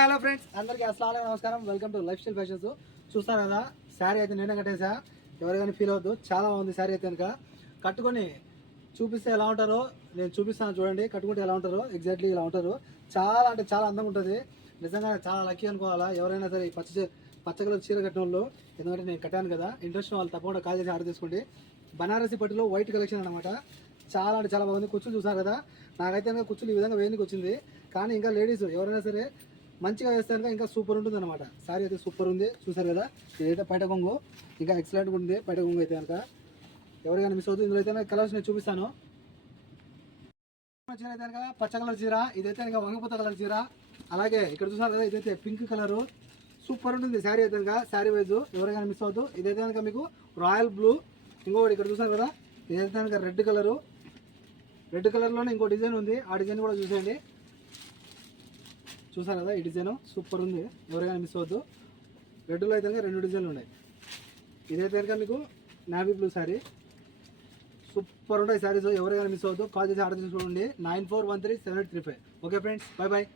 Hello friends, అందరికీ అస్సలాము నమస్కారం. Welcome to life style fashions. చూస్తారు కదా, శారీ అయితే నేనే కట్టేసా. ఎవరు కానీ ఫీల్ అవద్దు, చాలా బాగుంది శారీ అయితే. కనుక కట్టుకొని చూపిస్తే ఎలా ఉంటారో నేను చూపిస్తాను చూడండి. కట్టుకుంటే ఎలా ఉంటారో ఎగ్జాక్ట్లీ ఇలా ఉంటారు. చాలా అంటే చాలా అందంగా ఉంటుంది. నిజంగా చాలా లక్కీ అనుకోవాలా ఎవరైనా సరే. ఈ పచ్చ కలర్ చీర కట్టిన వాళ్ళు, ఎందుకంటే నేను కట్టాను కదా. ఇంట్రెస్ట్ వాళ్ళు తప్పకుండా కాల్ చేసి ఆర్డర్ తీసుకోండి. బనారసి పట్టులో వైట్ కలెక్షన్ అనమాట. చాలా అంటే చాలా బాగుంది. కుచ్చులు చూసారు కదా, నాకైతే కుచ్చులు ఈ విధంగా వేనికి వచ్చింది. కానీ ఇంకా లేడీస్ ఎవరైనా సరే మంచిగా వేస్తే ఇంకా సూపర్ ఉంటుంది అనమాట. శారీ అయితే సూపర్ ఉంది. చూసారు కదా, ఇదైతే పైట కొంగు ఇంకా ఎక్సలెంట్గా ఉంది. పైట కొంగు అయితే కనుక ఎవరికైనా మిస్ అవుతుంది. ఇందులో అయితే కలర్స్ నేను చూపిస్తాను. చీర అయితే కనుక పచ్చ కలర్ చీర, ఇదైతే ఇంకా వంగపూత కలర్ చీర. అలాగే ఇక్కడ చూసారు కదా, ఇదైతే పింక్ కలరు. సూపర్ ఉంటుంది శారీ అయితే కనుక. శారీ వైజ్ ఎవరికైనా మిస్ అవుతుంది. ఇదైతే కనుక మీకు రాయల్ బ్లూ. ఇంకొకటి ఇక్కడ చూసారు కదా, ఇదైతే కనుక రెడ్ కలరు. రెడ్ కలర్లోనే ఇంకో డిజైన్ ఉంది, ఆ డిజైన్ కూడా చూసేయండి. చూసారు కదా, ఈ డిజైన్ సూపర్ ఉంది. ఎవరికైనా మిస్ అవ్వద్దు. రెడ్లో అయితే కనుక 2 డిజైన్లు ఉన్నాయి. ఇదైతే కనుక మీకు నావీ బ్లూ శారీ. సూపర్ ఉంటాయి శారీస్. ఎవరికైనా మిస్ అవ్వద్దు. కాల్ చేసి ఆర్డర్ చేసుకోండి. 94137835. Okay friends, bye bye.